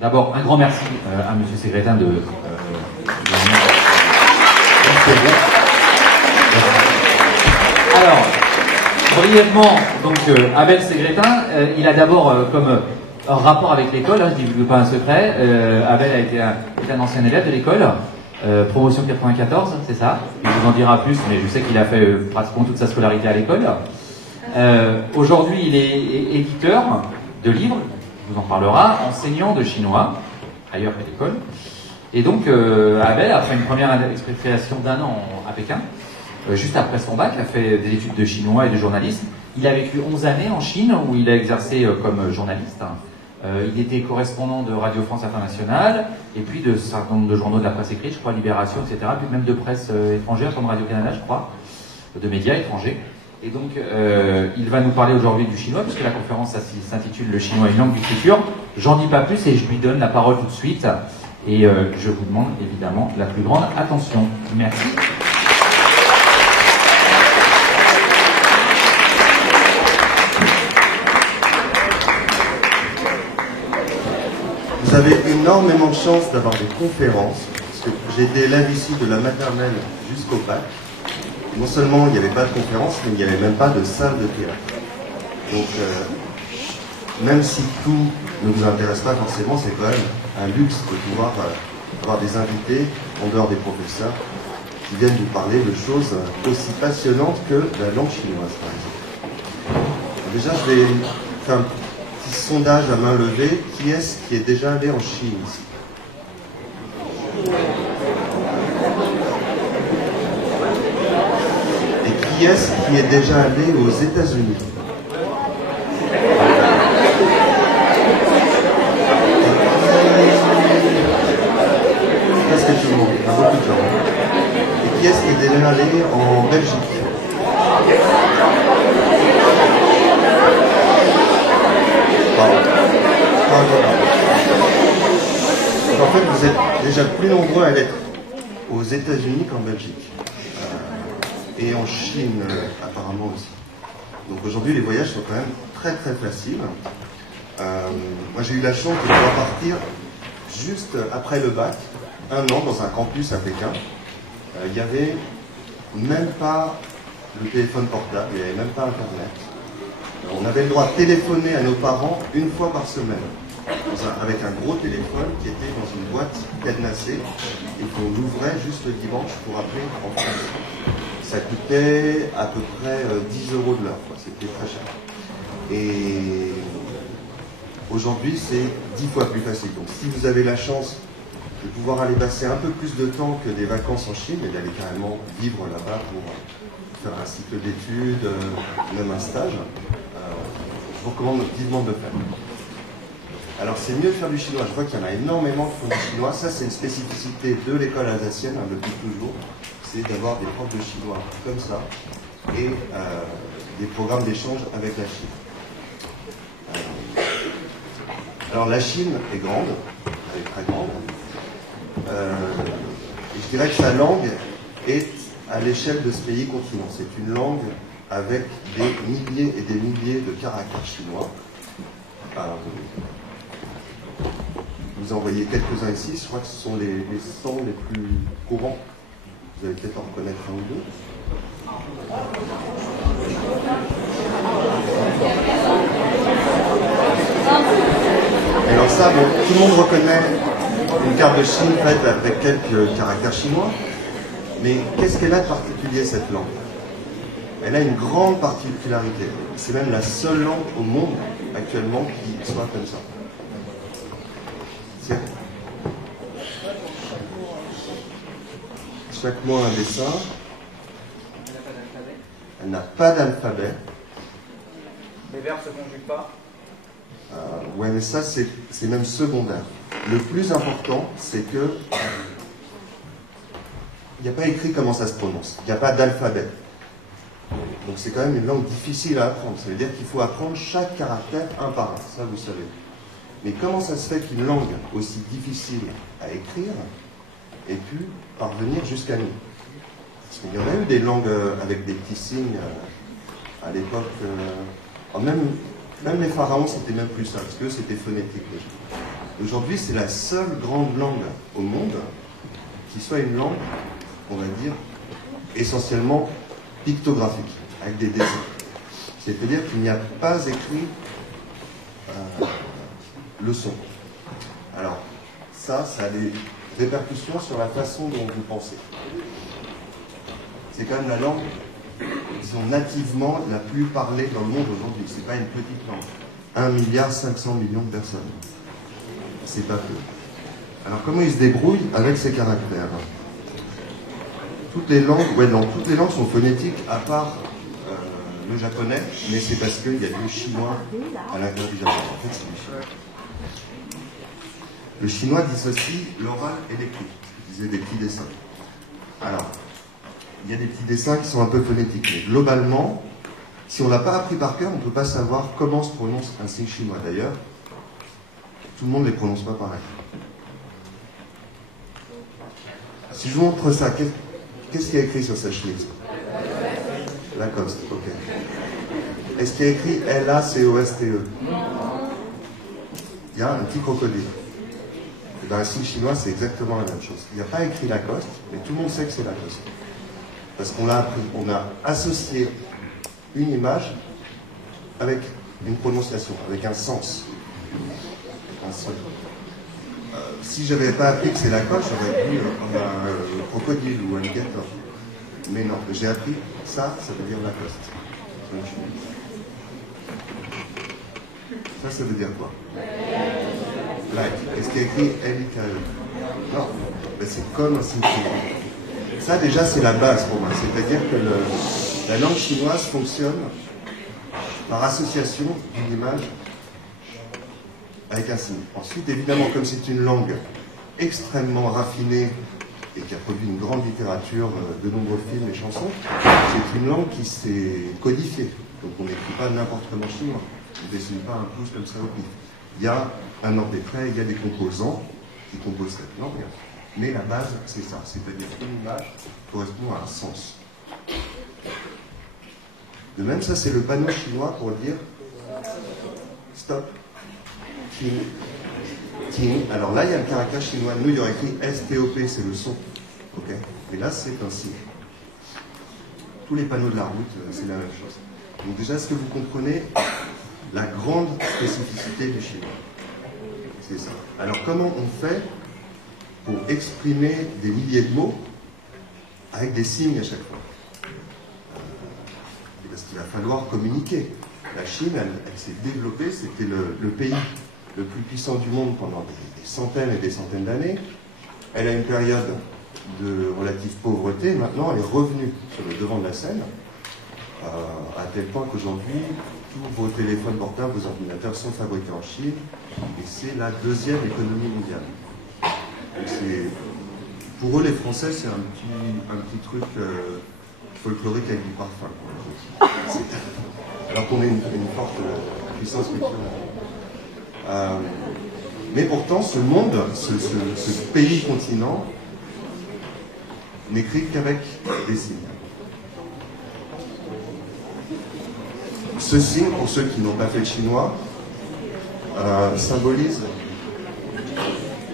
D'abord, un grand merci à Monsieur Ségrétin de Alors, brièvement, donc Abel Ségrétin, il a d'abord comme rapport avec l'école, je ne divulgue pas un secret, Abel a été un ancien élève de l'école, promotion 94, c'est ça. Il vous en dira plus, mais je sais qu'il a fait pratiquement toute sa scolarité à l'école. Aujourd'hui, il est éditeur de livres, il vous en parlera, enseignant de chinois, ailleurs qu'à l'école. Et donc, Abel, après une première expatriation d'1 an à Pékin, juste après son bac, a fait des études de chinois et de journalisme. Il a vécu 11 années en Chine, où il a exercé comme journaliste. Il était correspondant de Radio France Internationale, et puis de certain nombre de journaux de la presse écrite, je crois, Libération, etc., puis même de presse étrangère, comme Radio-Canada, je crois, de médias étrangers. Et donc, il va nous parler aujourd'hui du chinois, puisque la conférence s'intitule « Le chinois, une langue du futur ». J'en dis pas plus et je lui donne la parole tout de suite. Et je vous demande évidemment la plus grande attention. Merci. Vous avez énormément de chance d'avoir des conférences, parce que j'ai été élève ici de la maternelle jusqu'au bac. Non seulement il n'y avait pas de conférences, mais il n'y avait même pas de salle de théâtre. Donc, même si tout ne vous intéresse pas forcément, c'est quand même un luxe de pouvoir avoir des invités, en dehors des professeurs, qui viennent vous parler de choses aussi passionnantes que la langue chinoise, par exemple. Déjà, je vais faire un petit sondage à main levée. Qui est-ce qui est déjà allé en Chine ici? Et qui est-ce qui est déjà allé aux États-Unis? Presque tout le monde, il y a beaucoup de gens. Et qui est-ce qui est déjà allé en Belgique? En fait, vous êtes déjà plus nombreux à l'être aux États-Unis qu'en Belgique. Et en Chine, apparemment aussi. Donc aujourd'hui, les voyages sont quand même très très faciles. Moi, j'ai eu la chance de pouvoir partir juste après le bac, 1 an dans un campus à Pékin. Il n'y avait même pas le téléphone portable, il n'y avait même pas Internet. On avait le droit de téléphoner à nos parents 1 fois par semaine, avec un gros téléphone qui était dans une boîte cadenassée et qu'on ouvrait juste le dimanche pour appeler en France. Ça coûtait à peu près 10 € de l'heure, c'était très cher. Et aujourd'hui, c'est 10 fois plus facile. Donc si vous avez la chance de pouvoir aller passer un peu plus de temps que des vacances en Chine, et d'aller carrément vivre là-bas pour faire un cycle d'études, même un stage, je vous recommande vivement de le faire. Alors c'est mieux de faire du chinois, je vois qu'il y en a énormément qui font du chinois, ça c'est une spécificité de l'école alsacienne, depuis toujours, c'est d'avoir des profs de chinois comme ça, et des programmes d'échange avec la Chine. Alors la Chine est grande, elle est très grande, et je dirais que sa langue est à l'échelle de ce pays continent. C'est une langue avec des milliers et des milliers de caractères chinois. Vous en voyez quelques-uns ici, je crois que ce sont les 100 les plus courants. Vous allez peut-être en reconnaître un ou deux. Alors ça, bon, tout le monde reconnaît une carte de Chine faite avec quelques caractères chinois, mais qu'est-ce qu'elle a de particulier, cette langue? Elle a une grande particularité. C'est même la seule langue au monde actuellement qui soit comme ça. Chaque mot a un dessin. Elle n'a pas d'alphabet. Les verbes ne se conjuguent pas. Ouais, mais ça, c'est même secondaire. Le plus important, c'est que il n'y a pas écrit comment ça se prononce. Il n'y a pas d'alphabet. Donc c'est quand même une langue difficile à apprendre. Ça veut dire qu'il faut apprendre chaque caractère un par un. Ça, vous savez. Mais comment ça se fait qu'une langue aussi difficile à écrire ait pu parvenir jusqu'à nous? Parce qu'il y en a eu des langues avec des petits signes à l'époque. Même les pharaons, c'était même plus ça, parce que c'était phonétique déjà. Aujourd'hui, c'est la seule grande langue au monde qui soit une langue, on va dire, essentiellement pictographique, avec des dessins. C'est-à-dire qu'il n'y a pas écrit le son. Alors, ça a des répercussions sur la façon dont vous pensez. C'est quand même la langue, disons, nativement la plus parlée dans le monde aujourd'hui. C'est pas une petite langue. 1,5 milliard de personnes. C'est pas peu. Alors, comment ils se débrouillent avec ces caractères? Toutes les langues, toutes les langues sont phonétiques, à part le japonais, mais c'est parce qu'il y a du chinois à l'intérieur du Japon. En fait, c'est du chinois. Le chinois dissocie l'oral et l'écrit. Je disais des petits dessins. Alors, il y a des petits dessins qui sont un peu phonétiques, mais globalement, si on ne l'a pas appris par cœur, on ne peut pas savoir comment se prononce un signe chinois. D'ailleurs, tout le monde ne les prononce pas pareil. Si je vous montre ça, qu'est-ce qu'il y a écrit sur sa chemise? Lacoste, ok. Est-ce qu'il y a écrit L-A-C-O-S-T-E? Il y a un petit crocodile. Et dans un signe chinois, c'est exactement la même chose. Il n'y a pas écrit Lacoste, mais tout le monde sait que c'est Lacoste. Parce qu'on l'a appris. On a associé une image avec une prononciation, avec un sens. Un son. Si je n'avais pas appris que c'est Lacoste, j'aurais dit un crocodile ou un alligator. Mais non, j'ai appris ça veut dire Lacoste. Ça veut dire quoi? Like. Est-ce qu'il y a écrit L-I-K-E? Non, mais c'est comme un signe chinois. Ça déjà c'est la base pour moi. C'est-à-dire que la langue chinoise fonctionne par association d'une image avec un signe. Ensuite, évidemment, comme c'est une langue extrêmement raffinée et qui a produit une grande littérature, de nombreux films et chansons, c'est une langue qui s'est codifiée. Donc on n'écrit pas n'importe comment chinois. On ne dessine pas un pouce comme ça au pif. Il y a un ordre des traits, il y a des composants qui composent cette langue. Mais la base, c'est ça. C'est-à-dire qu'une image correspond à un sens. De même, ça c'est le panneau chinois pour dire stop. Ting. Alors là, il y a le caractère chinois. Nous, il y aurait écrit S-T-O-P, c'est le son. Okay. Et là, c'est un signe. Tous les panneaux de la route, c'est la même chose. Donc déjà, est-ce que vous comprenez la grande spécificité du chinois? C'est ça. Alors comment on fait pour exprimer des milliers de mots avec des signes à chaque fois? Parce qu'il va falloir communiquer. La Chine, elle s'est développée, c'était le pays le plus puissant du monde pendant des centaines et des centaines d'années. Elle a une période de relative pauvreté. Maintenant, elle est revenue sur le devant de la scène, à tel point qu'aujourd'hui, tous vos téléphones portables, vos ordinateurs sont fabriqués en Chine, et c'est la deuxième économie mondiale. Donc pour eux, les Français, c'est un petit truc folklorique avec du parfum. Alors qu'on est une forte puissance culturelle. Mais pourtant, ce monde, ce pays-continent, n'écrit qu'avec des signes. Ce signe, pour ceux qui n'ont pas fait le chinois, symbolise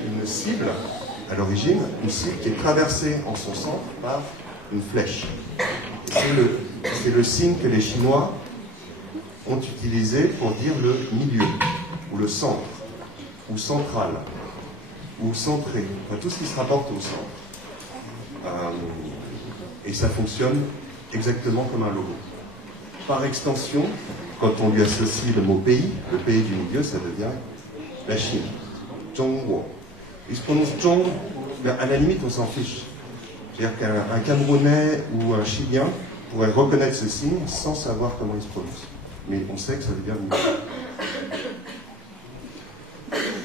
une cible, à l'origine, une cible qui est traversée en son centre par une flèche. C'est le signe que les Chinois ont utilisé pour dire le milieu, ou le centre, ou central, ou centré, enfin tout ce qui se rapporte au centre. Et ça fonctionne exactement comme un logo. Par extension, quand on lui associe le mot pays, le pays du milieu, ça devient la Chine. Zhongguo. Il se prononce Zhong, mais à la limite on s'en fiche. C'est-à-dire qu'un Camerounais ou un Chilien pourrait reconnaître ce signe sans savoir comment il se prononce. Mais on sait que ça devient le milieu.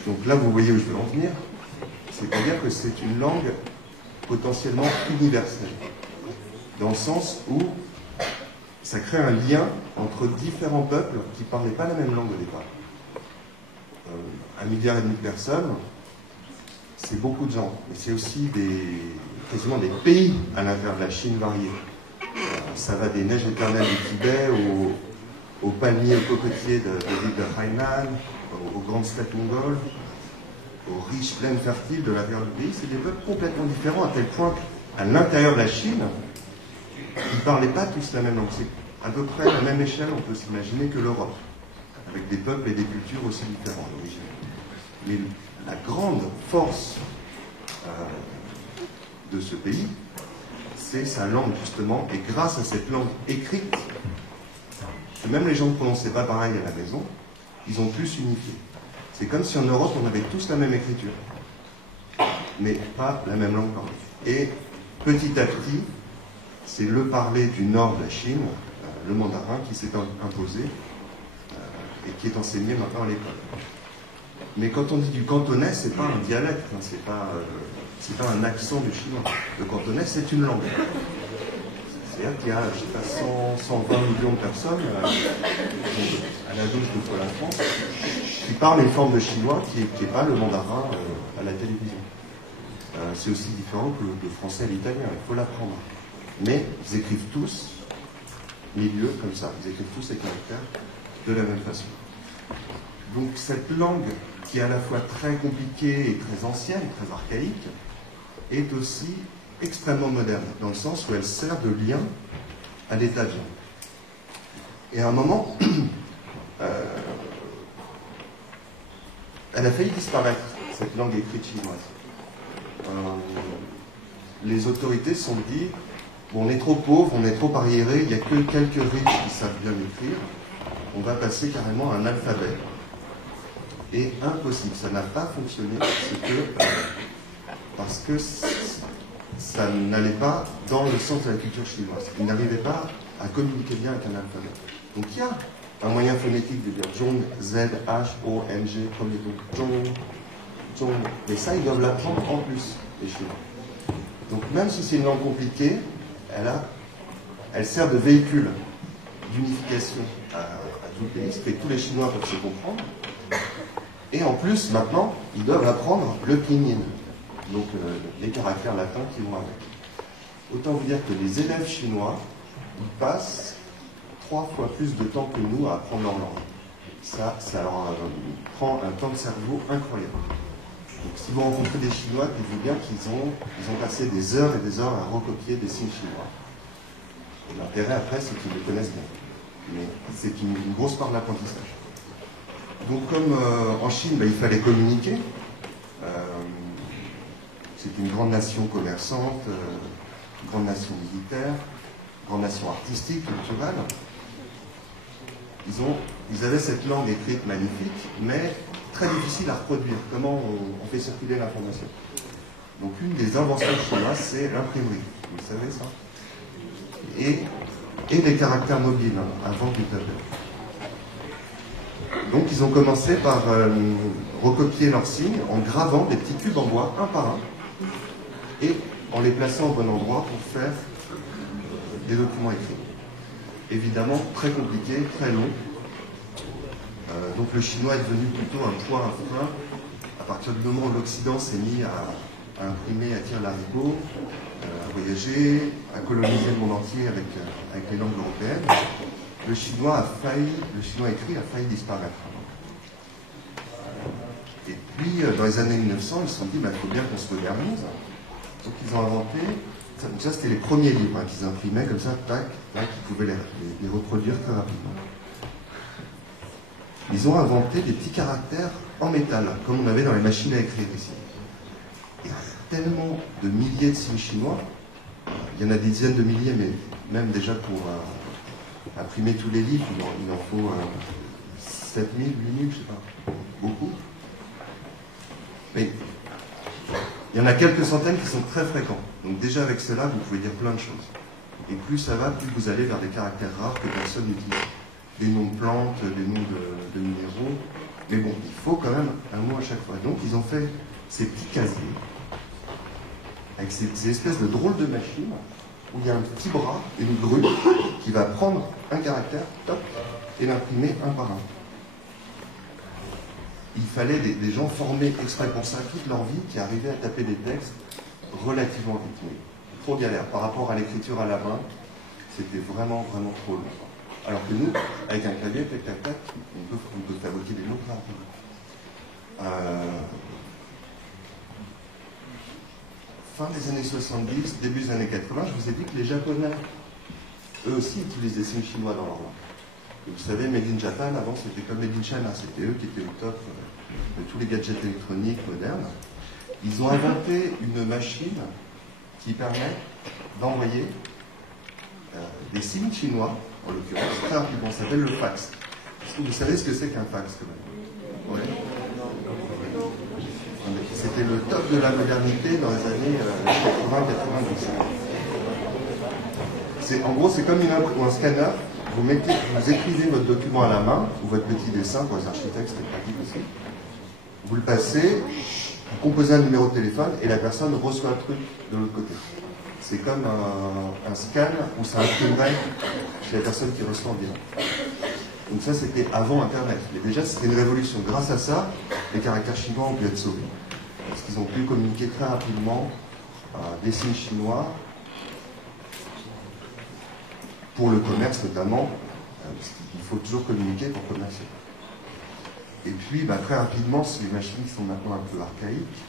Donc là, vous voyez où je veux en venir. C'est-à-dire que c'est une langue potentiellement universelle. Dans le sens où ça crée un lien entre différents peuples qui ne parlaient pas la même langue au départ. 1,5 milliard de personnes, c'est beaucoup de gens, mais c'est aussi quasiment des pays à l'intérieur de la Chine variés. Ça va des neiges éternelles du Tibet aux palmiers, aux cocotiers de l'île de Hainan, aux grandes steppes mongoles. aux riches plaines fertiles de l'intérieur du pays, c'est des peuples complètement différents, à tel point qu'à l'intérieur de la Chine, ils ne parlaient pas tous la même langue. C'est à peu près à la même échelle, on peut s'imaginer, que l'Europe, avec des peuples et des cultures aussi différentes d'origine. Mais la grande force de ce pays, c'est sa langue, justement, et grâce à cette langue écrite, que même les gens ne prononçaient pas pareil à la maison, ils ont pu s'unifier. C'est comme si en Europe, on avait tous la même écriture, mais pas la même langue parlée. Et petit à petit, c'est le parler du nord de la Chine, le mandarin, qui s'est imposé et qui est enseigné maintenant à l'école. Mais quand on dit du cantonais, c'est pas un dialecte, hein, c'est pas un accent du chinois. Le cantonais, c'est une langue. C'est-à-dire qu'il y a, je sais pas, 120 millions de personnes à la gauche de la France qui parlent une forme de chinois qui n'est pas le mandarin à la télévision. C'est aussi différent que le français et l'italien, il faut l'apprendre. Mais ils écrivent tous milieu comme ça, ils écrivent tous les caractères de la même façon. Donc cette langue qui est à la fois très compliquée et très ancienne, très archaïque, est aussi extrêmement moderne, dans le sens où elle sert de lien à des tas de gens. Et à un moment, elle a failli disparaître, cette langue écrite chinoise. Les autorités se sont dit, bon, on est trop pauvre, on est trop arriéré, il n'y a que quelques riches qui savent bien écrire, on va passer carrément à un alphabet. Et impossible, ça n'a pas fonctionné parce que ça n'allait pas dans le sens de la culture chinoise. Ils n'arrivaient pas à communiquer bien avec un alphabet. Donc il y a un moyen phonétique de dire Zhong, Z, H, O, N, G, premier tour. Zhong, Zhong. Et ça, ils doivent l'apprendre en plus, les Chinois. Donc même si c'est une langue compliquée, elle sert de véhicule d'unification à tout le pays, ce qui fait que tous les Chinois peuvent se comprendre. Et en plus, maintenant, ils doivent apprendre le pinyin, donc les caractères latins qui vont avec. Autant vous dire que les élèves chinois, ils passent 3 fois plus de temps que nous à apprendre leur langue. Ça leur prend un temps de cerveau incroyable. Donc si vous rencontrez des Chinois, dites-vous bien qu'ils ont passé des heures et des heures à recopier des signes chinois. Et l'intérêt après, c'est qu'ils les connaissent bien. Mais c'est une grosse part de l'apprentissage. Donc comme en Chine, il fallait communiquer. C'est une grande nation commerçante, une grande nation militaire, une grande nation artistique, culturelle. Ils avaient cette langue écrite magnifique, mais très difficile à reproduire. Comment on fait circuler l'information? Donc une des inventions chinoises, c'est l'imprimerie. Vous savez ça? Et les caractères mobiles, avant tout à fait. Donc ils ont commencé par recopier leurs signes en gravant des petits cubes en bois, un par un, et en les plaçant au bon endroit pour faire des documents écrits. Évidemment, très compliqué, très long. Donc le chinois est devenu plutôt un poids, un frein, à partir du moment où l'Occident s'est mis à imprimer, à tirer l'haricot, à voyager, à coloniser le monde entier avec les langues européennes. Le chinois écrit a failli disparaître. Et puis, dans les années 1900, ils se sont dit, il faut bien qu'on se modernise. Donc, ils ont inventé, ça c'était les premiers livres qu'ils imprimaient comme ça, tac, là, qu'ils pouvaient les reproduire très rapidement. Ils ont inventé des petits caractères en métal, comme on avait dans les machines à écrire ici. Il y a tellement de milliers de signes chinois, il y en a des dizaines de milliers, mais même déjà pour imprimer tous les livres, il en faut 7000, 8000, je sais pas, beaucoup. Mais il y en a quelques centaines qui sont très fréquents. Donc déjà avec cela, vous pouvez dire plein de choses. Et plus ça va, plus vous allez vers des caractères rares que personne n'utilise. Des noms de plantes, des noms de minéraux. Mais bon, il faut quand même un mot à chaque fois. Donc ils ont fait ces petits casiers avec ces espèces de drôles de machines où il y a un petit bras, une grue, qui va prendre un caractère, top, et l'imprimer un par un. Il fallait des gens formés exprès pour ça toute leur vie, qui arrivaient à taper des textes relativement vite. Mais trop galère. Par rapport à l'écriture à la main, c'était vraiment, vraiment trop long. Alors que nous, avec un clavier, tac, tac, tac, on peut fabriquer des mots très rapidement. fin des années 70, début des années 80, je vous ai dit que les Japonais, eux aussi, utilisent des signes chinois dans leur langue. Et vous savez, Made in Japan, avant, c'était comme Made in China, c'était eux qui étaient au top de tous les gadgets électroniques modernes. Ils ont inventé une machine qui permet d'envoyer des signes chinois, en l'occurrence, très rapidement, ça s'appelle le fax. Est-ce que vous savez ce que c'est qu'un fax, quand même? Ouais. C'était le top de la modernité dans les années 80-90. En gros, c'est comme une imprimante ou un scanner. Vous écrivez votre document à la main, ou votre petit dessin, pour les architectes, c'est pratique aussi. Vous le passez, vous composez un numéro de téléphone, et la personne reçoit un truc de l'autre côté. C'est comme un scan, ou ça imprimerait chez la personne qui reçoit en direct. Donc ça, c'était avant Internet. Mais déjà, c'était une révolution. Grâce à ça, les caractères chinois ont pu être sauvés. Parce qu'ils ont pu communiquer très rapidement des signes chinois, pour le commerce notamment, parce qu'il faut toujours communiquer pour commercer. Et puis, très rapidement, sur les machines qui sont maintenant un peu archaïques,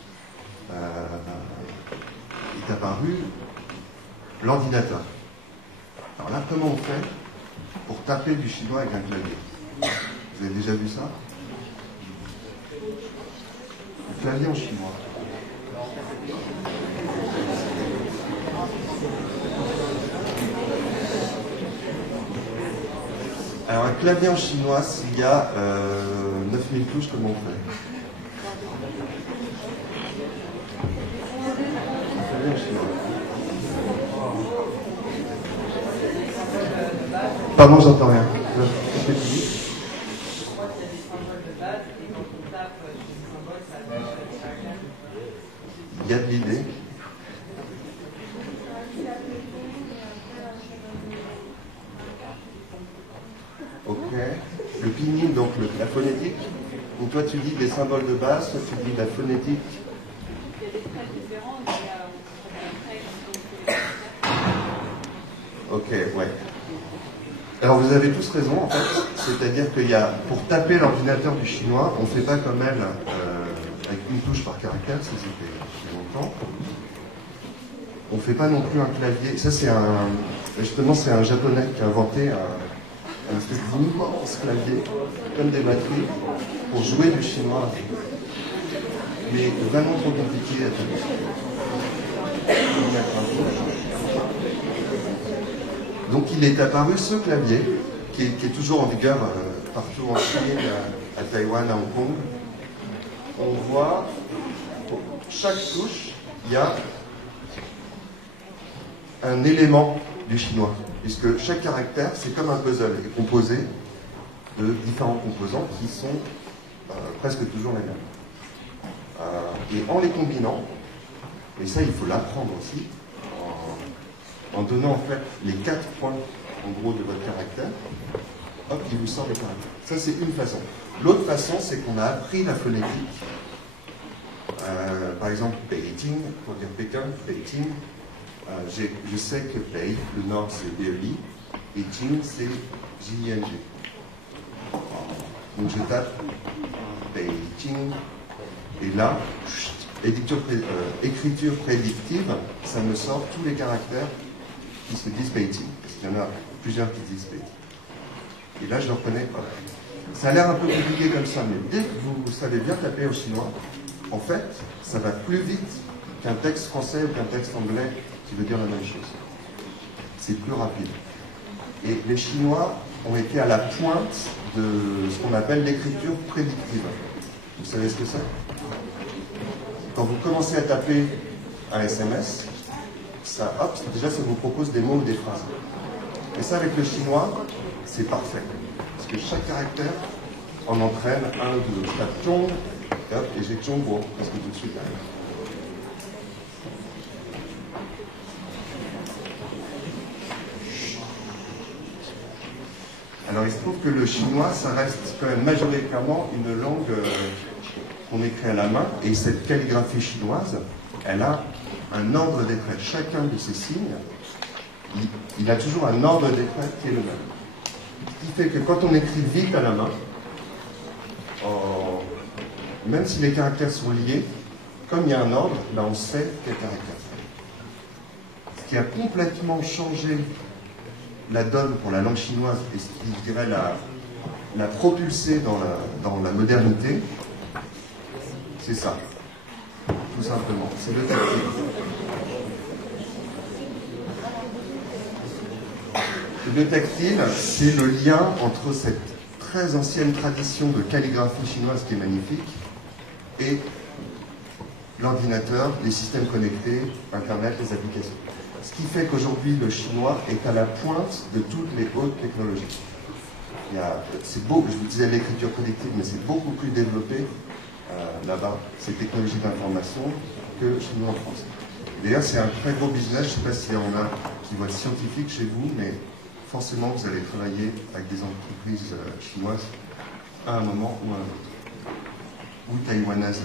est apparu l'ordinateur. Alors là, comment on fait pour taper du chinois avec un clavier? Vous avez déjà vu ça? Le clavier en chinois. Alors un clavier en chinois, s'il y a 9000 touches, comment on fait? Un clavier en chinois. Pardon, j'entends rien. Qu'est-ce que tu dis? Il y a de l'idée. Ok. Le pinyin, donc la phonétique. Donc toi tu dis des symboles de base, toi tu dis la phonétique. Il y a des traits différents, il y a un trait. Ok, ouais. Alors vous avez tous raison en fait, c'est-à-dire qu'il y a, pour taper l'ordinateur du chinois, on ne fait pas comme elle, avec une touche par caractère, ça c'était il y a longtemps. On ne fait pas non plus un clavier, ça c'est justement c'est un japonais qui a inventé un espèce d'immense clavier, comme des batteries, pour jouer du chinois. Mais vraiment trop compliqué à taper. Donc il est apparu ce clavier, qui est toujours en vigueur partout en Chine, à Taïwan, à Hong Kong. On voit, pour chaque touche, il y a un élément du chinois, puisque chaque caractère, c'est comme un puzzle, est composé de différents composants qui sont presque toujours les mêmes. Et en les combinant, et ça il faut l'apprendre aussi, en donnant en fait les 4 points en gros de votre caractère, hop, il vous sort les caractères. Ça c'est une façon. L'autre façon, c'est qu'on a appris la phonétique. Par exemple, Beijing, pour dire Pékin, Beijing. Je sais que Bei, le nord c'est BEI, et Jing c'est JING. Donc je tape Beijing, et là, écriture prédictive, ça me sort tous les caractères qui se disent Beijing, parce qu'il y en a plusieurs qui disent Beijing. Et là, je le reconnais pas. Ça a l'air un peu compliqué comme ça, mais dès que vous savez bien taper au chinois, en fait, ça va plus vite qu'un texte français ou qu'un texte anglais qui veut dire la même chose. C'est plus rapide. Et les Chinois ont été à la pointe de ce qu'on appelle l'écriture prédictive. Vous savez ce que c'est? Quand vous commencez à taper un SMS, ça, hop, déjà ça vous propose des mots ou des phrases. Et ça, avec le chinois, c'est parfait. Parce que chaque caractère en entraîne un ou deux. Je tape Chong, hop, et j'ai Chongguo, parce que tout de suite arrive. Alors il se trouve que le chinois, ça reste quand même majoritairement une langue qu'on écrit à la main, et cette calligraphie chinoise, elle a un ordre des traits. Chacun de ces signes, il a toujours un ordre des traits qui est le même. Ce qui fait que quand on écrit vite à la main, même si les caractères sont liés, comme il y a un ordre, ben on sait quel caractère c'est. qui a complètement changé la donne pour la langue chinoise et ce qui, je dirais, l'a propulsée dans la modernité, c'est ça. Tout simplement. C'est le tactile. Le tactile, c'est le lien entre cette très ancienne tradition de calligraphie chinoise qui est magnifique et l'ordinateur, les systèmes connectés, Internet, les applications. Ce qui fait qu'aujourd'hui, le chinois est à la pointe de toutes les hautes technologies. C'est beau, je vous disais l'écriture collective, mais c'est beaucoup plus développé là-bas, ces technologies d'information, que chez nous en France. D'ailleurs, c'est un très gros business, je ne sais pas s'il y en a qui vont être scientifiques chez vous, mais forcément, vous allez travailler avec des entreprises chinoises à un moment ou à un autre. Ou taïwanaises.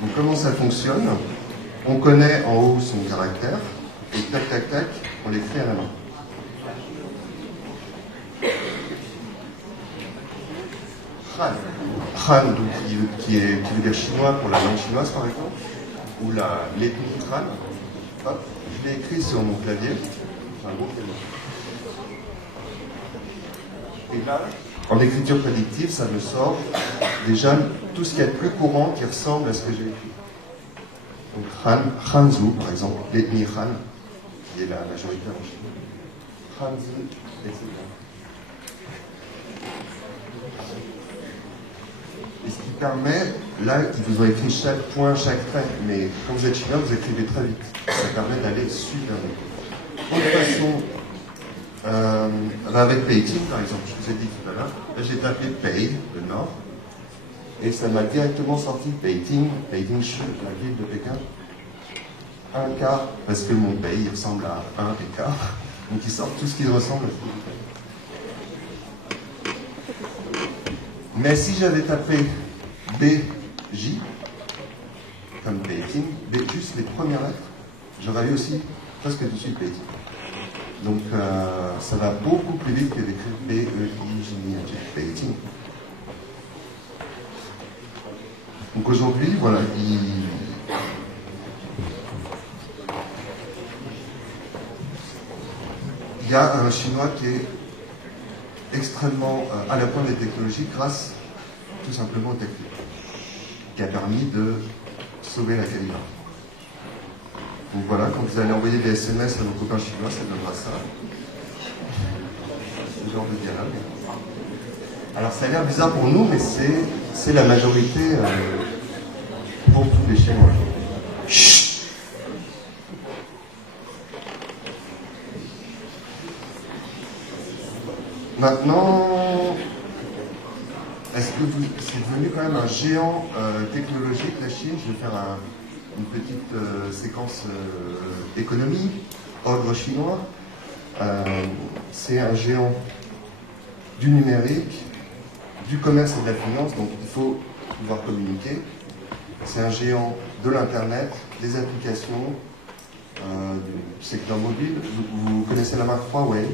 Donc, comment ça fonctionne? On connaît en haut son caractère, et tac, tac, tac, on l'écrit à la main. Han. Han, donc, qui veut dire chinois pour la langue chinoise, par exemple, ou l'ethnie Han. Hop, je l'ai écrit sur mon clavier. C'est un gros clavier. Et là, en écriture prédictive, ça me sort déjà tout ce qu'il y a de plus courant qui ressemble à ce que j'ai écrit. Donc Han, Hanzu, par exemple, l'ethnie Han, qui est la majorité en Chine. Hanzu, etc. Et ce qui permet, là, ils vous ont écrit chaque point, chaque trait, mais quand vous êtes chinois, vous écrivez très vite. Ça permet d'aller super vite. Autre façon, avec Beijing, par exemple, je vous ai dit tout à l'heure, j'ai tapé Pei, le nord, et ça m'a directement sorti Beijing, Beijing-Shi, la ville de Pékin. Un quart, parce que mon pays ressemble à un quart, donc il sort tout ce qui ressemble à ce que Mais si j'avais tapé BJ, comme Beijing, juste les premières lettres, j'aurais eu aussi presque tout de suite Beijing. Donc ça va beaucoup plus vite que d'écrire B-E-I-J-I-N-G, Beijing. Donc aujourd'hui, voilà, il y a un chinois qui est extrêmement à la pointe des technologies grâce tout simplement au technique, qui a permis de sauver la calligraphie. Donc voilà, quand vous allez envoyer des SMS à vos copains chinois, ça donnera ça. Ce genre de dialogue. Alors ça a l'air bizarre pour nous, mais c'est la majorité pour tous les Chinois. Chut. Maintenant, est-ce que c'est devenu quand même un géant technologique, la Chine? Je vais faire une petite séquence économie, ordre chinois. C'est un géant du numérique, du commerce et de la finance, donc il faut pouvoir communiquer. C'est un géant de l'Internet, des applications, du secteur mobile. Vous connaissez la marque Huawei?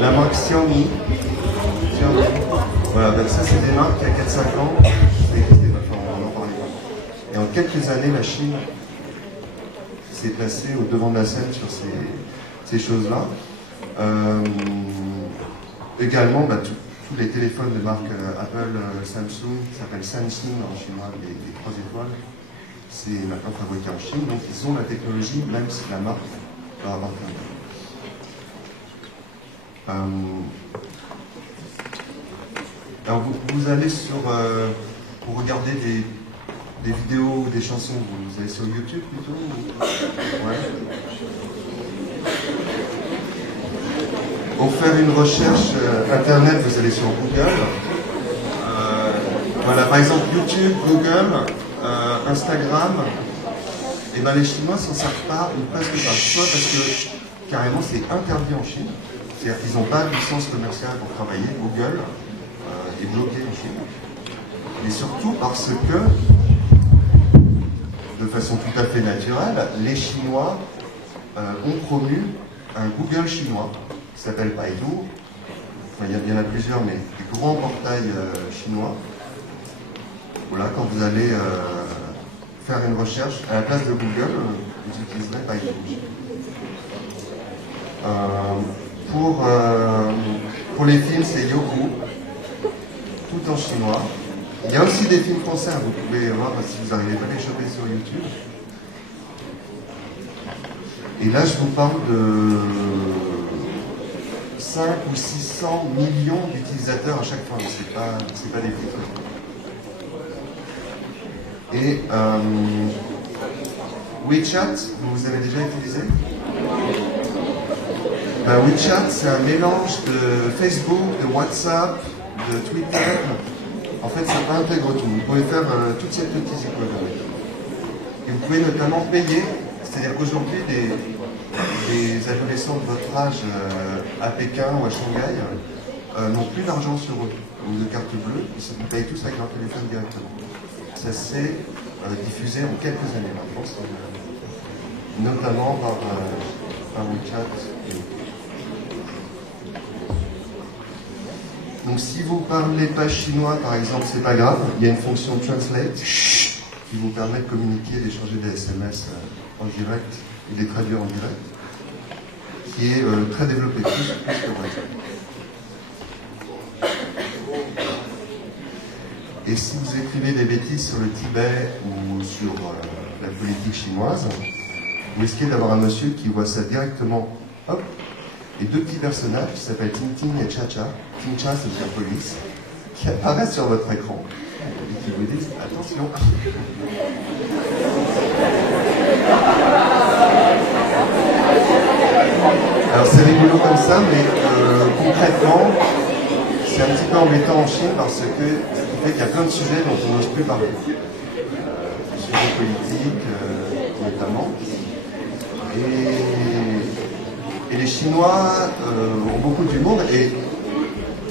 La marque Xiaomi. Voilà, ben ça c'est des marques qui, il y a 4-5 ans, on en parlait pas. Et en quelques années, la Chine s'est placée au devant de la scène sur ces choses-là. Également, tous les téléphones de marque Apple, Samsung, qui s'appelle Samsung en chinois, les 3 étoiles, c'est maintenant fabriqué en Chine, donc ils ont la technologie, même si la marque leur appartient. Alors vous allez sur, pour regarder des vidéos ou des chansons, vous allez sur YouTube plutôt ouais. Pour faire une recherche internet, vous allez sur Google. Voilà, par exemple YouTube, Google, Instagram. Et ben les Chinois s'en servent pas ou presque pas. Soit parce que carrément c'est interdit en Chine. C'est-à-dire qu'ils n'ont pas de licence commerciale pour travailler. Google est bloqué en Chine. Mais surtout parce que, de façon tout à fait naturelle, les Chinois ont promu un Google chinois qui s'appelle Baidu, enfin il y en a plusieurs, mais des grands portails chinois. Voilà, quand vous allez faire une recherche, à la place de Google, vous utiliserez Baidu. Pour les films, c'est Youku, tout en chinois. Il y a aussi des films français, vous pouvez voir si vous n'arrivez pas à les choper sur YouTube. Et là, je vous parle de 5 ou 600 millions d'utilisateurs à chaque fois, c'est pas des titres. Et WeChat, vous avez déjà utilisé? WeChat, c'est un mélange de Facebook, de WhatsApp, de Twitter. En fait, ça intègre tout. Vous pouvez faire toutes ces petites icônes avec. Et vous pouvez notamment payer, c'est-à-dire qu'aujourd'hui, des adolescents de votre âge à Pékin ou à Shanghai n'ont plus d'argent sur eux, ou de carte bleue, ils payent tous avec leur téléphone directement. Ça s'est diffusé en quelques années maintenant, notamment par WeChat. Donc si vous ne parlez pas chinois, par exemple, c'est pas grave, il y a une fonction Translate qui vous permet de communiquer, d'échanger des SMS en direct et de les traduire en direct, qui est très développée, plus que WhatsApp. Et si vous écrivez des bêtises sur le Tibet ou sur la politique chinoise, vous risquez d'avoir un monsieur qui voit ça directement, hop, et deux petits personnages qui s'appellent Ting Ting et Cha Cha, Ting Cha c'est la police, qui apparaissent sur votre écran et qui vous disent attention. Alors c'est rigolo comme ça, mais concrètement, c'est un petit peu embêtant en Chine parce que en fait, il y a plein de sujets dont on n'ose plus parler. Sujets politiques, notamment. Et les Chinois ont beaucoup d'humour et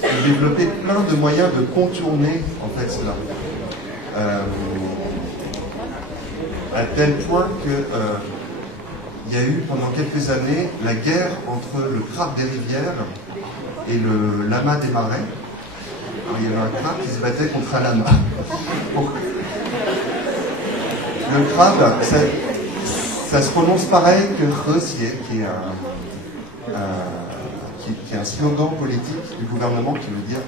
ont développé plein de moyens de contourner en fait cela. À tel point que il y a eu pendant quelques années la guerre entre le crabe des rivières et le lama des marais. Alors, il y avait un crabe qui se battait contre un lama. Le crabe, ça se prononce pareil que Resier, qui est un slogan politique du gouvernement qui veut dire,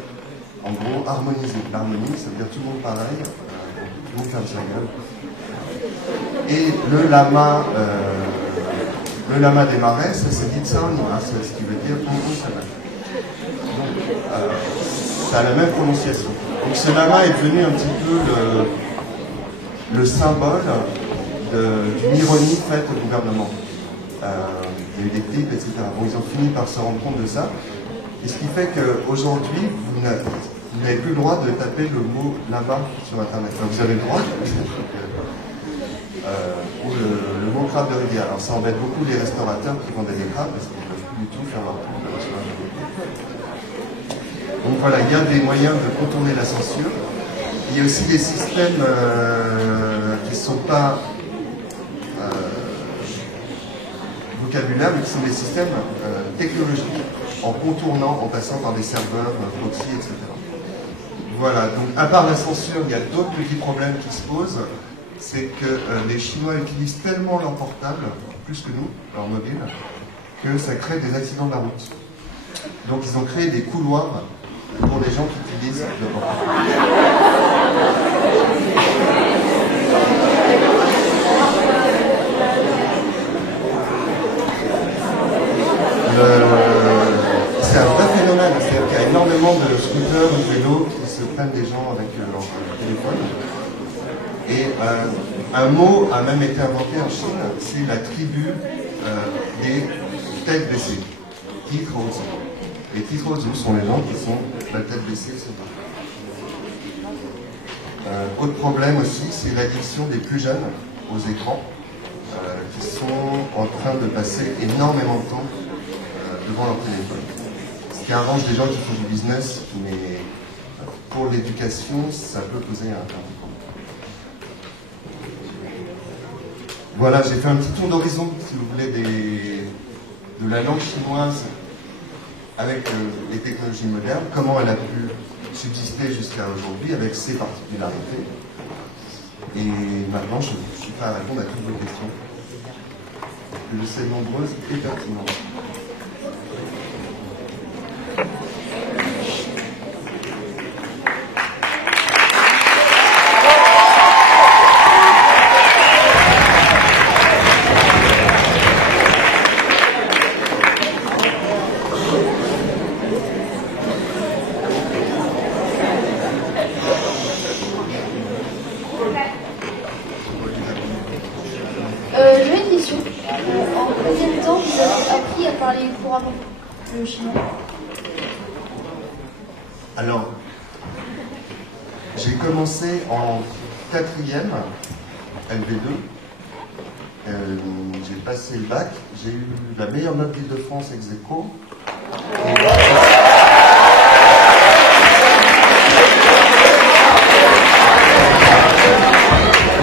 en gros, harmoniser. L'harmonie, ça veut dire tout le monde pareil, tout le monde ferme sa gueule. Et le lama des marais, ça se dit Tsang, c'est ce qui veut dire tout le monde s'appelle. Donc, ça a la même prononciation. Donc ce lama est devenu un petit peu le symbole d'une ironie faite au gouvernement. Il y a eu des clips, etc. Bon, ils ont fini par se rendre compte de ça. Et ce qui fait qu'aujourd'hui, vous n'avez plus le droit de taper le mot lama sur Internet. Enfin, vous avez le droit, ou le mot crabe de rivière. Alors ça embête beaucoup les restaurateurs qui vendent des crabes parce qu'ils ne peuvent plus du tout faire leur pub sur Internet. Donc voilà, il y a des moyens de contourner la censure. Il y a aussi des systèmes qui ne sont pas vocabulaires, mais qui sont des systèmes technologiques, en contournant, en passant par des serveurs, proxy, etc. Voilà, donc à part la censure, il y a d'autres petits problèmes qui se posent. C'est que les Chinois utilisent tellement leur portable, plus que nous, leur mobile, que ça crée des accidents de la route. Donc ils ont créé des couloirs pour les gens qui utilisent le portable. C'est un vrai phénomène, c'est-à-dire qu'il y a énormément de scooters ou de vélos qui se prennent des gens avec leur téléphone. Et un mot a même été inventé en Chine, c'est la tribu des têtes baissées, Titrozu. Les Titrozu sont les gens qui sont la tête baissée, etc. Autre problème aussi, c'est l'addiction des plus jeunes aux écrans, qui sont en train de passer énormément de temps devant leur téléphone. Ce qui arrange des gens qui font du business, mais pour l'éducation, ça peut poser un problème. Voilà, j'ai fait un petit tour d'horizon, si vous voulez, de la langue chinoise avec les technologies modernes, comment elle a pu subsister jusqu'à aujourd'hui avec ses particularités. Et maintenant, je suis prêt à répondre à toutes vos questions, que je sais nombreuses et pertinentes. J'ai une question. En combien de temps vous avez appris à parler couramment le chinois? Alors, j'ai commencé en 4e, LV2. J'ai passé le bac. J'ai eu la meilleure note d'Île-de-France ex aequo.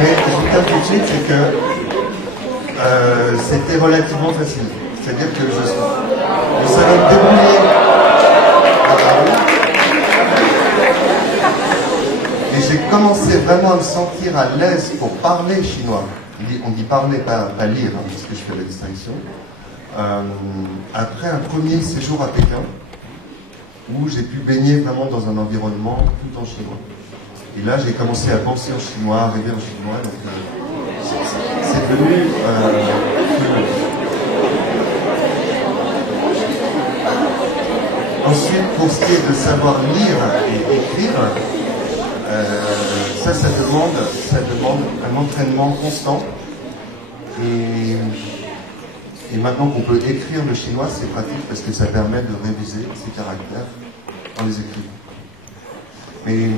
Mais je vous dis tout de suite, c'est que c'était relativement facile. C'est-à-dire que je savais me débrouiller. Et j'ai commencé vraiment à me sentir à l'aise pour parler chinois. On dit parler, pas lire, hein, parce que je fais la distinction. Après un premier séjour à Pékin, où j'ai pu baigner vraiment dans un environnement tout en chinois. Et là, j'ai commencé à penser en chinois, à rêver en chinois, donc c'est devenu Ensuite, pour ce qui est de savoir lire et écrire, ça demande un entraînement constant. Et maintenant qu'on peut écrire le chinois, c'est pratique parce que ça permet de réviser ces caractères en les écrivant. Mais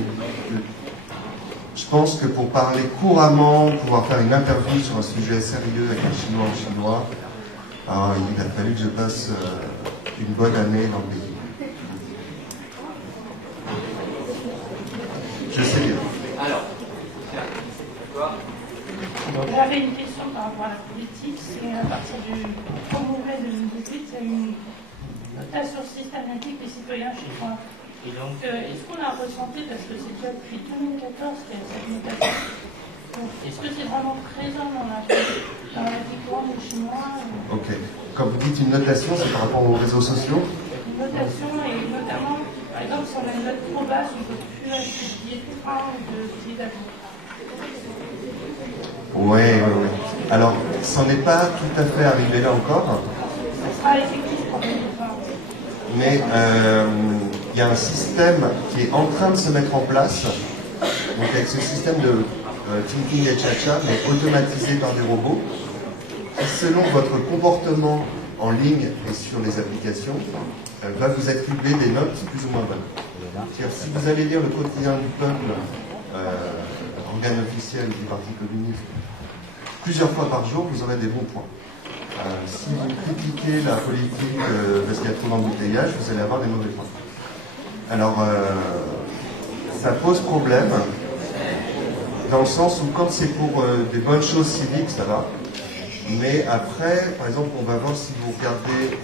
je pense que pour parler couramment, pouvoir faire une interview sur un sujet sérieux avec un chinois en chinois, il a fallu que je passe une bonne année dans le pays. Je sais bien. Alors, j'avais une question par rapport à la politique. C'est à partir du congrès de 2018, il y a une notation systématique des citoyens chinois. Et donc, est-ce qu'on a ressenti, parce que c'est déjà depuis 2014 qu'il y a cette notation, est-ce que c'est vraiment présent dans la vie courante des Chinois? Ok. Quand vous dites une notation, c'est par rapport aux réseaux sociaux? Une notation, et notamment, par exemple, si on a une note trop basse, on ne peut plus acheter de billets de train ou de billets d'avion. Oui. Alors, ça n'est pas tout à fait arrivé là encore. Ça sera effectif pour 2020. Mais il y a un système qui est en train de se mettre en place, donc avec ce système de Thinking et Chacha, mais automatisé par des robots, qui selon votre comportement en ligne et sur les applications, va vous attribuer des notes plus ou moins bonnes. C'est-à-dire, si vous allez lire le quotidien du peuple, organe officiel du Parti communiste, plusieurs fois par jour, vous aurez des bons points. Si vous critiquez la politique parce qu'il y a trop d'embouteillage, vous allez avoir des mauvais points. Alors, ça pose problème, dans le sens où quand c'est pour des bonnes choses civiques, ça va. Mais après, par exemple, on va voir si vous regardez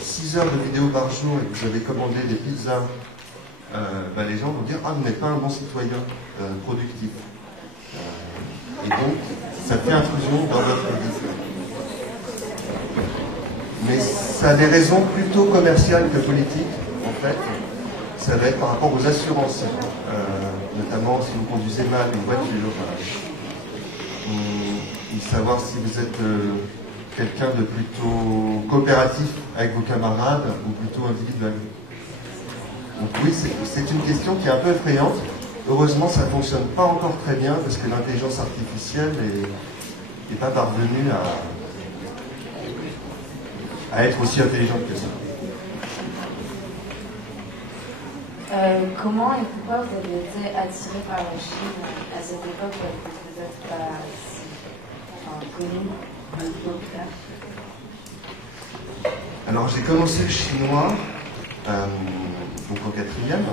6 heures de vidéos par jour et que vous avez commandé des pizzas, les gens vont dire « Ah, vous n'êtes pas un bon citoyen productif. » Et donc, ça fait intrusion dans votre vie. Mais ça a des raisons plutôt commerciales que politiques, en fait. Ça va être par rapport aux assurances, notamment si vous conduisez mal une voiture, savoir si vous êtes quelqu'un de plutôt coopératif avec vos camarades ou plutôt individuel. Donc oui, c'est une question qui est un peu effrayante. Heureusement, ça ne fonctionne pas encore très bien parce que l'intelligence artificielle n'est pas parvenue à être aussi intelligente que ça. Comment et pourquoi vous avez été attiré par la Chine à cette époque où elle était peut-être pas si connue au niveau populaire? Alors j'ai commencé le chinois donc en 4e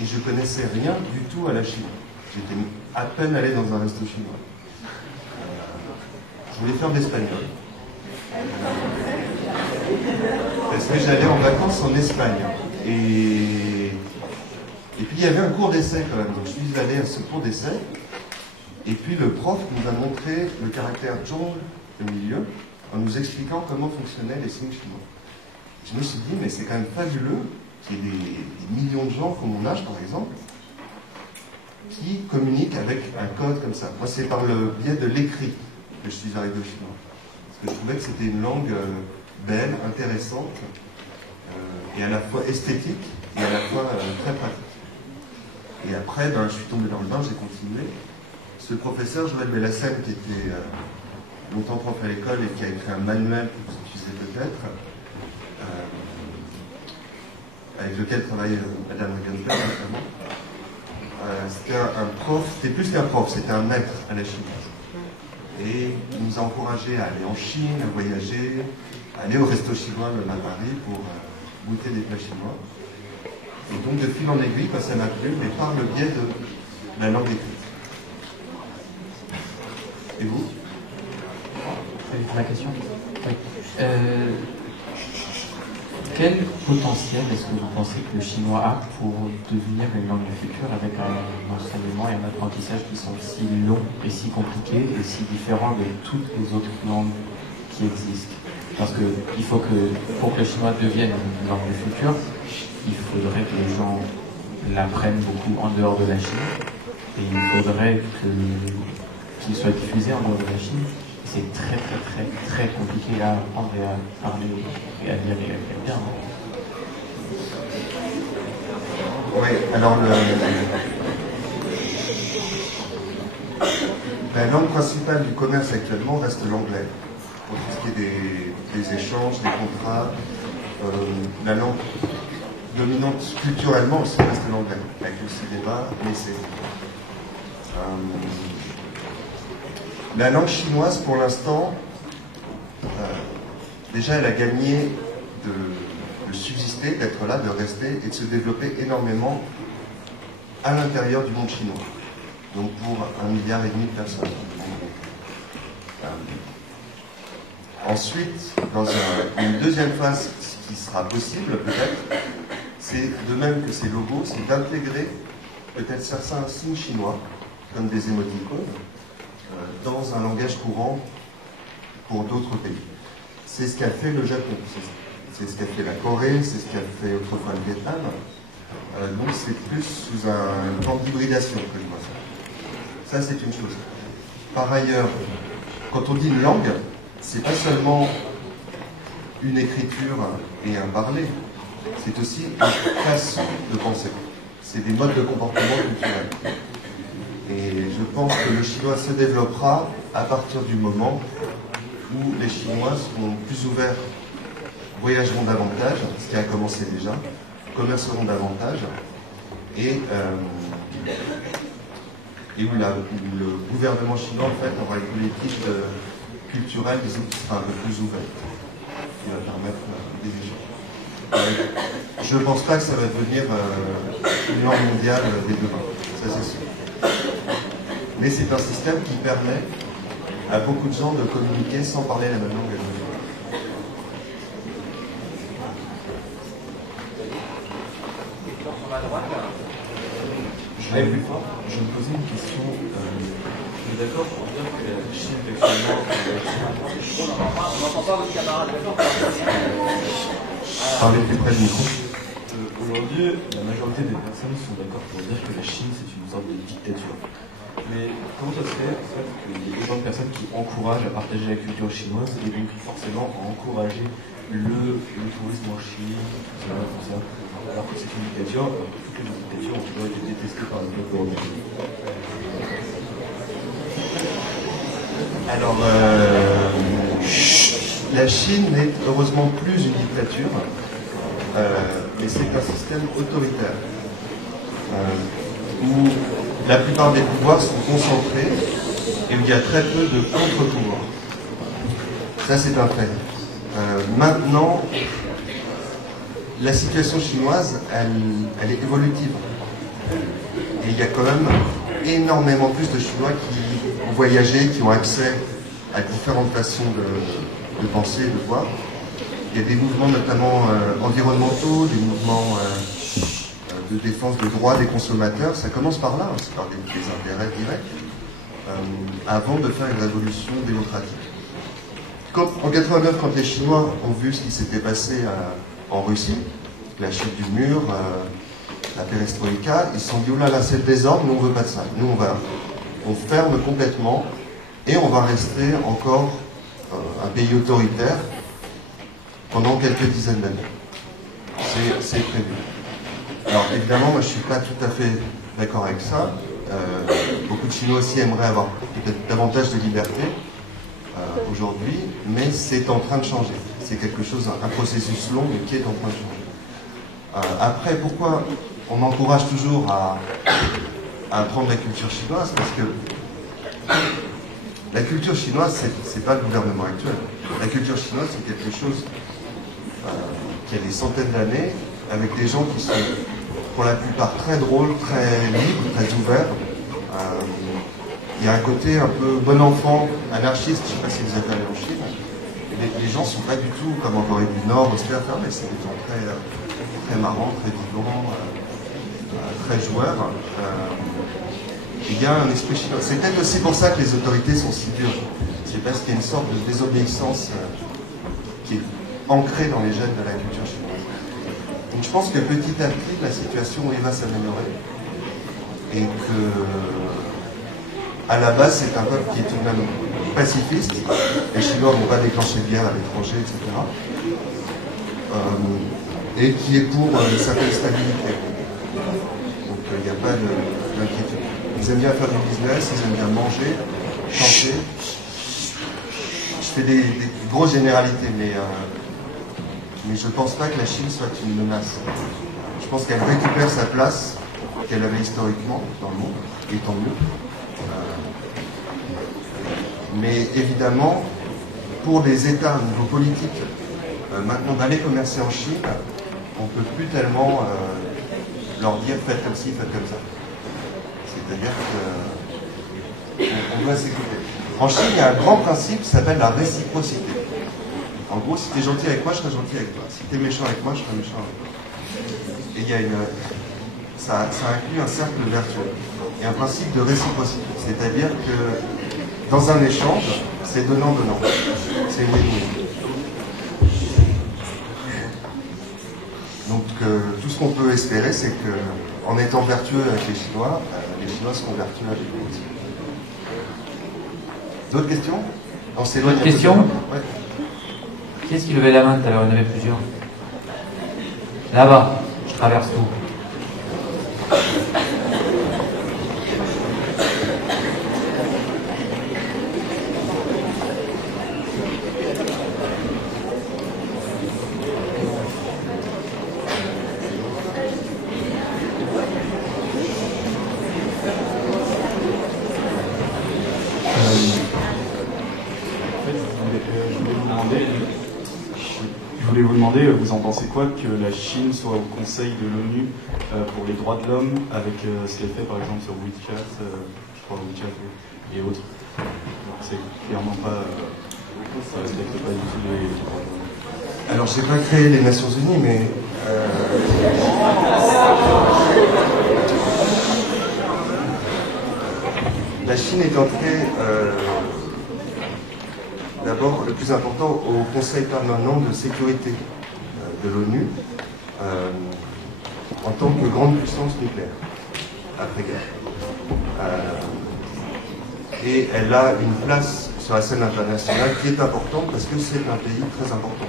et je connaissais rien du tout à la Chine. J'étais à peine allé dans un resto chinois. Je voulais faire de l'espagnol. Parce que j'allais en vacances en Espagne. Et puis il y avait un cours d'essai quand même. Donc je suis allé à ce cours d'essai. Et puis le prof nous a montré le caractère zhong au milieu, en nous expliquant comment fonctionnaient les signes chinois. Je me suis dit, mais c'est quand même fabuleux qu'il y ait des millions de gens comme mon âge, par exemple, qui communiquent avec un code comme ça. Moi, c'est par le biais de l'écrit que je suis arrivé au chinois. Parce que je trouvais que c'était une langue belle, intéressante, et à la fois esthétique, et à la fois très pratique. Et après, je suis tombé dans le bain, j'ai continué. Ce professeur, Joël Bellassem, qui était longtemps prof à l'école et qui a écrit un manuel que vous utilisez peut-être, avec lequel travaille Madame Regenberg notamment, c'était un prof, c'était plus qu'un prof, c'était un maître à la chinoise. Et il nous a encouragés à aller en Chine, à voyager, à aller au resto chinois même à Paris pour goûter des plats chinois. Et donc de fil en aiguille, ça m'a plu, mais par le biais de la langue écrite. Et vous? La question. Oui. Quel potentiel est-ce que vous pensez que le chinois a pour devenir une langue du futur avec un enseignement et un apprentissage qui sont si longs et si compliqués et si différents de toutes les autres langues qui existent? Parce que il faut que, pour que le chinois devienne une langue du futur, il faudrait que les gens l'apprennent beaucoup en dehors de la Chine et il faudrait qu'il soit diffusé en dehors de la Chine. C'est très très très très compliqué à apprendre et à parler et à lire et à lire. Oui, alors la langue principale du commerce actuellement reste l'anglais. Pour tout ce qui est des échanges, des contrats, la langue dominante culturellement aussi reste l'anglais, avec aussi débat, mais c'est... La langue chinoise, pour l'instant, déjà, elle a gagné de subsister, d'être là, de rester et de se développer énormément à l'intérieur du monde chinois. Donc pour 1,5 milliard de personnes. Ensuite, dans une deuxième phase, ce qui sera possible peut-être, c'est de même que ces logos, c'est d'intégrer peut-être certains signes chinois, comme des émoticônes, dans un langage courant pour d'autres pays. C'est ce qu'a fait le Japon, c'est ce qu'a fait la Corée, c'est ce qu'a fait autrefois le Vietnam. Donc c'est plus sous un plan d'hybridation que je vois ça. Ça c'est une chose. Par ailleurs, quand on dit une langue, c'est pas seulement une écriture et un parler, c'est aussi une façon de penser. C'est des modes de comportement culturels. Et je pense que le chinois se développera à partir du moment où les Chinois seront plus ouverts, voyageront davantage, ce qui a commencé déjà, commerceront davantage, et où le gouvernement chinois en fait aura une politique culturelle qui sera un peu plus ouverte, qui va permettre des échanges. Je ne pense pas que ça va devenir une langue mondiale dès demain, ça c'est sûr. Mais c'est un système qui permet à beaucoup de gens de communiquer sans parler la même langue. Je me posais une question. Je suis d'accord pour dire que la Chine actuellement... On n'entend pas votre camarade, d'accord? Parlez plus près du micro. Aujourd'hui, la majorité des personnes sont d'accord pour dire que la Chine c'est une sorte de dictature. Mais comment ça se fait en fait, qu'il y ait autant de personnes qui encouragent à partager la culture chinoise et donc forcément à encourager le tourisme en Chine, tout ça, alors que c'est une dictature, alors que toutes les dictatures ont toujours été détestées par le peuple européen. Alors, la Chine n'est heureusement plus une dictature, mais c'est un système autoritaire, où la plupart des pouvoirs sont concentrés et où il y a très peu de contre-pouvoirs. Ça, c'est un fait. Maintenant, la situation chinoise, elle est évolutive. Et il y a quand même énormément plus de Chinois qui ont voyagé, qui ont accès à différentes façons de penser et de voir. il y a des mouvements notamment environnementaux, des mouvements de défense des droits des consommateurs. Ça commence par là, c'est par des intérêts directs, avant de faire une révolution démocratique. En 89, quand les Chinois ont vu ce qui s'était passé en Russie, la chute du mur, la perestroïka, ils se sont dit, oh là là, c'est le désordre, nous on veut pas de ça. Nous on ferme complètement et on va rester encore un pays autoritaire pendant quelques dizaines d'années. C'est prévu. Alors évidemment, moi je suis pas tout à fait d'accord avec ça. Beaucoup de Chinois aussi aimeraient avoir peut-être davantage de liberté aujourd'hui, mais c'est en train de changer. C'est quelque chose, un processus long, mais qui est en train de changer. Après, pourquoi on encourage toujours à apprendre la culture chinoise? Parce que la culture chinoise, c'est pas le gouvernement actuel. La culture chinoise, c'est quelque chose qui a des centaines d'années, avec des gens qui sont, pour la plupart, très drôles, très libres, très ouverts. Il y a un côté un peu bon enfant, anarchiste, je ne sais pas si vous êtes allé en Chine. Les gens ne sont pas du tout comme en Corée du Nord, austère, mais c'est des gens très marrants, très vivants, très joueurs. Il y a un esprit chinois. C'est peut-être aussi pour ça que les autorités sont si dures. C'est parce qu'il y a une sorte de désobéissance qui est ancrée dans les gènes de la culture chinoise. Donc je pense que petit à petit, la situation va s'améliorer. Et que, à la base, c'est un peuple qui est tout de même pacifiste. Les Chinois n'ont pas déclenché de guerre à l'étranger, etc. Et qui est pour une certaine stabilité. Donc il n'y a pas d'inquiétude. Ils aiment bien faire du business, ils aiment bien manger, chanter. Je fais des grosses généralités, mais je ne pense pas que la Chine soit une menace. Je pense qu'elle récupère sa place qu'elle avait historiquement dans le monde, et tant mieux. Mais évidemment, pour les États au niveau politique, maintenant d'aller commercer en Chine, on ne peut plus tellement leur dire faites comme ci, faites comme ça. C'est-à-dire qu'on doit s'écouter. En Chine, il y a un grand principe qui s'appelle la réciprocité. En gros, si tu es gentil avec moi, je serai gentil avec toi. Si tu es méchant avec moi, je serai méchant avec toi. Et il y a ça inclut un cercle vertueux. Il y a un principe de réciprocité. C'est-à-dire que dans un échange, c'est donnant-donnant. C'est win-win. Donc tout ce qu'on peut espérer, c'est qu'en étant vertueux avec les Chinois seront vertueux avec nous aussi. D'autres questions? D'autres questions? Ouais. Qui est-ce qui levait la main tout à l'heure? Il y en avait plusieurs. Là-bas, je traverse tout. Vous en pensez quoi que la Chine soit au Conseil de l'ONU pour les droits de l'homme avec ce qu'elle fait par exemple sur WeChat, je crois WeChat et autres. Donc c'est clairement pas, ça respecte pas du tout les droits de l'homme. Alors je n'ai pas créé les Nations Unies, mais la Chine est entrée d'abord, le plus important, au Conseil permanent de sécurité de l'ONU en tant que grande puissance nucléaire après-guerre. Et elle a une place sur la scène internationale qui est importante parce que c'est un pays très important,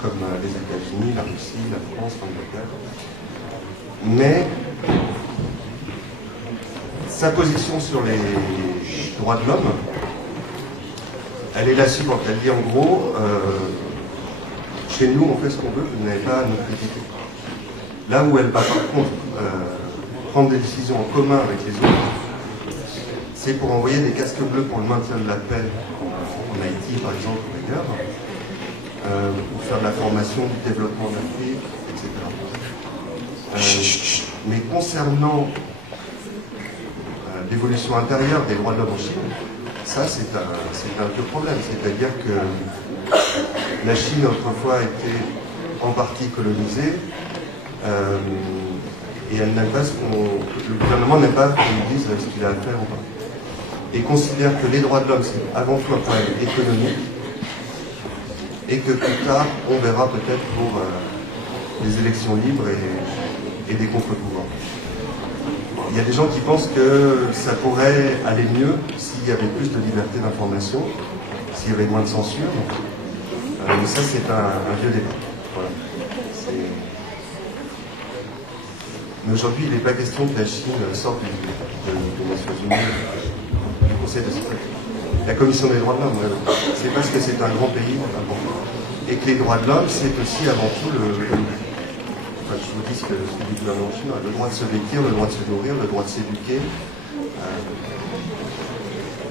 comme les États-Unis, la Russie, la France, l'Angleterre. Mais sa position sur les droits de l'homme, elle est la suivante. Elle dit en gros, chez nous on fait ce qu'on veut, vous n'avez pas à nous critiquer. Là où elle va par contre prendre des décisions en commun avec les autres, c'est pour envoyer des casques bleus pour le maintien de la paix en Haïti par exemple ou ailleurs, pour faire de la formation, du développement en Afrique, etc. Mais concernant l'évolution intérieure des droits de l'homme en Chine, ça c'est un vieux problème. C'est-à-dire que la Chine autrefois a été en partie colonisée, et elle n'aime pas le gouvernement n'aime pas qu'on lui dise ce qu'il a à faire ou pas. Et considère que les droits de l'homme, c'est avant tout un problème économique, et que plus tard, on verra peut-être pour des élections libres et des contre-pouvoirs. Il y a des gens qui pensent que ça pourrait aller mieux s'il y avait plus de liberté d'information, s'il y avait moins de censure. Mais ça, c'est un vieux débat. Voilà. Mais aujourd'hui, il n'est pas question que la Chine sorte des Nations Unies, du Conseil de sécurité. La Commission des droits de l'homme, c'est parce que c'est un grand pays, et que les droits de l'homme, c'est aussi avant tout je vous dis ce que dit le gouvernement chinois, le droit de se vêtir, le droit de se nourrir, le droit de s'éduquer,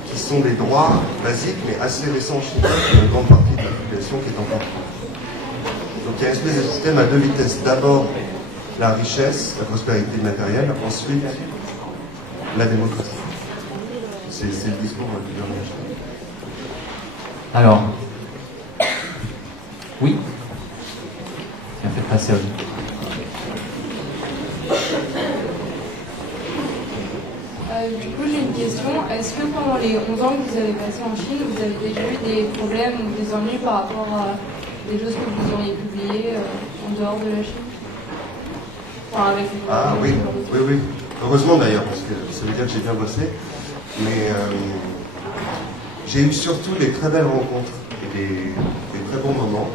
qui sont des droits basiques, mais assez récents en Chine, il y a une grande partie de la population qui est encore pauvre. Donc il y a une espèce de système à deux vitesses. D'abord, la richesse, la prospérité matérielle, ensuite, la démocratie. C'est le discours du gouvernement chinois. Alors, oui, tiens, faites passer à vous. Du coup, j'ai une question. Est-ce que pendant les 11 ans que vous avez passé en Chine, vous avez déjà eu des problèmes ou des ennuis par rapport à des choses que vous auriez publiées en dehors de la Chine? Enfin, avec les oui. Heureusement d'ailleurs, parce que ça veut dire que j'ai bien bossé. Mais j'ai eu surtout des très belles rencontres et des très bons moments.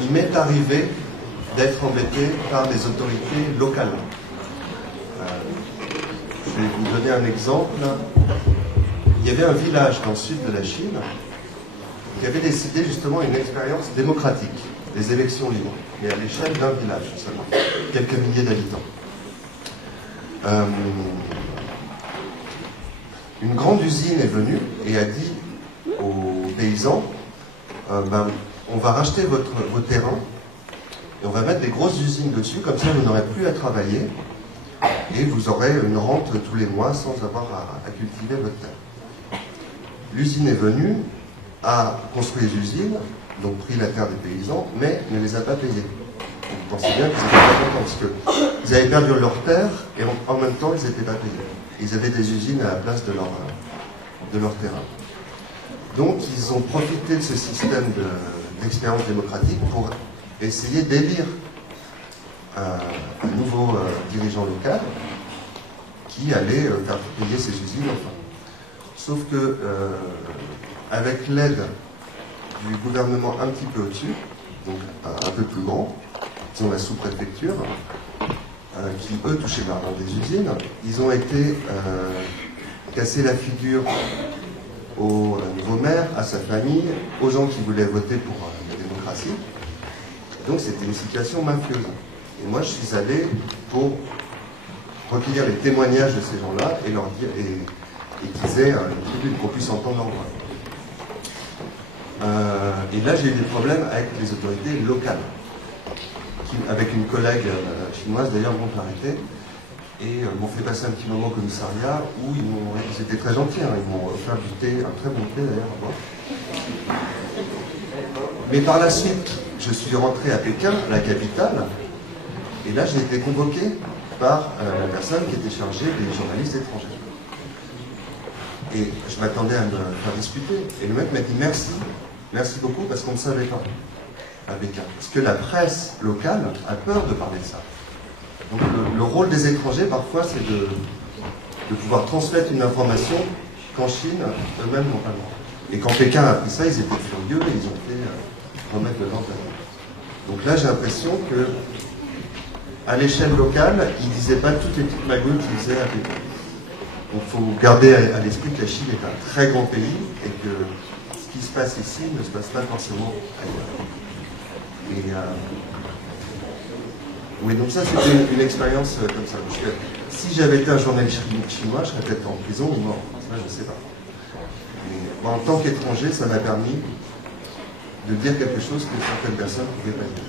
Il m'est arrivé d'être embêté par des autorités locales. Je vais vous donner un exemple. Il y avait un village dans le sud de la Chine qui avait décidé justement une expérience démocratique, des élections libres, mais à l'échelle d'un village seulement, quelques milliers d'habitants. Une grande usine est venue et a dit aux paysans, on va racheter vos terrains et on va mettre des grosses usines dessus, comme ça vous n'aurez plus à travailler et vous aurez une rente tous les mois sans avoir à cultiver votre terre. L'usine est venue, a construit les usines, donc pris la terre des paysans, mais ne les a pas payés. Vous pensez bien qu'ils n'étaient pas contents, parce qu'ils avaient perdu leur terre et en même temps ils n'étaient pas payés. Ils avaient des usines à la place de leur terrain. Donc ils ont profité de ce système d'expérience démocratique pour essayer d'élire un nouveau dirigeant local qui allait faire payer ses usines, enfin. Sauf que avec l'aide du gouvernement un petit peu au-dessus, donc un peu plus grand, disons la sous-préfecture, qui eux touchaient l'argent des usines, ils ont été casser la figure au nouveau maire, à sa famille, aux gens qui voulaient voter pour la démocratie. Donc c'était une situation mafieuse. Et moi je suis allé pour recueillir les témoignages de ces gens-là et leur dire et qu'ils aient une tribune, qu'on puisse entendre leur voix. Et là j'ai eu des problèmes avec les autorités locales, qui, avec une collègue chinoise d'ailleurs, m'ont arrêté et m'ont fait passer un petit moment au commissariat où ils étaient très gentils, hein, ils m'ont offert du thé, un très bon thé d'ailleurs à boire. Mais par la suite, je suis rentré à Pékin, la capitale, et là j'ai été convoqué par la personne qui était chargée des journalistes étrangers. Et je m'attendais à me faire discuter. Et le mec m'a dit merci beaucoup, parce qu'on ne savait pas à Pékin. Parce que la presse locale a peur de parler de ça. Donc le rôle des étrangers, parfois, c'est de pouvoir transmettre une information qu'en Chine, eux-mêmes n'ont pas le droit. Et quand Pékin a appris ça, ils étaient furieux et ils ont fait remettre le l'ordre. Donc là, j'ai l'impression que à l'échelle locale, ils ne disaient pas toutes les petites magouilles qu'ils faisaient à Pékin. Donc il faut garder à l'esprit que la Chine est un très grand pays et que ce qui se passe ici ne se passe pas forcément ailleurs. Et oui, donc ça c'était une expérience comme ça. Parce que si j'avais été un journaliste chinois, je serais peut-être en prison ou mort. Ça, je ne sais pas. Mais moi, en tant qu'étranger, ça m'a permis de dire quelque chose que certaines personnes ne pouvaient pas dire.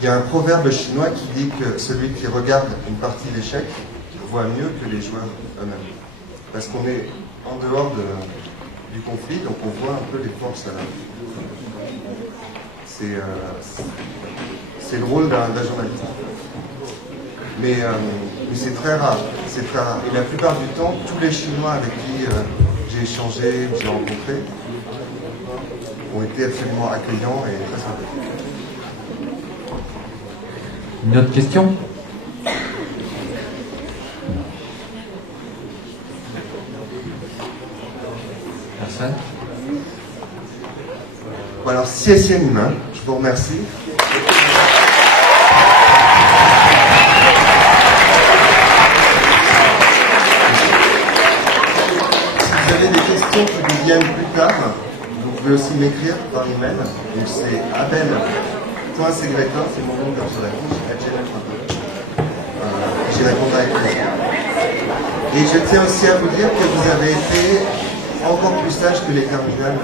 Il y a un proverbe chinois qui dit que celui qui regarde une partie d'échecs voit mieux que les joueurs eux-mêmes. Parce qu'on est en dehors du conflit, donc on voit un peu les forces à l'œuvre. c'est le rôle d'un journaliste. Mais c'est très rare, c'est très rare. Et la plupart du temps, tous les Chinois avec qui j'ai échangé, que j'ai rencontré, ont été absolument accueillants et très sympathiques. Une autre question? Personne? Bon, alors, CSM, je vous remercie. Si vous avez des questions qui vous viennent plus tard, vous pouvez aussi m'écrire par email. Donc c'est abel.segretin, c'est mon nom comme sur la fiche, @gmail.com. J'y répondrai avec plaisir. Et je tiens aussi à vous dire que vous avez été encore plus sage que les terminales.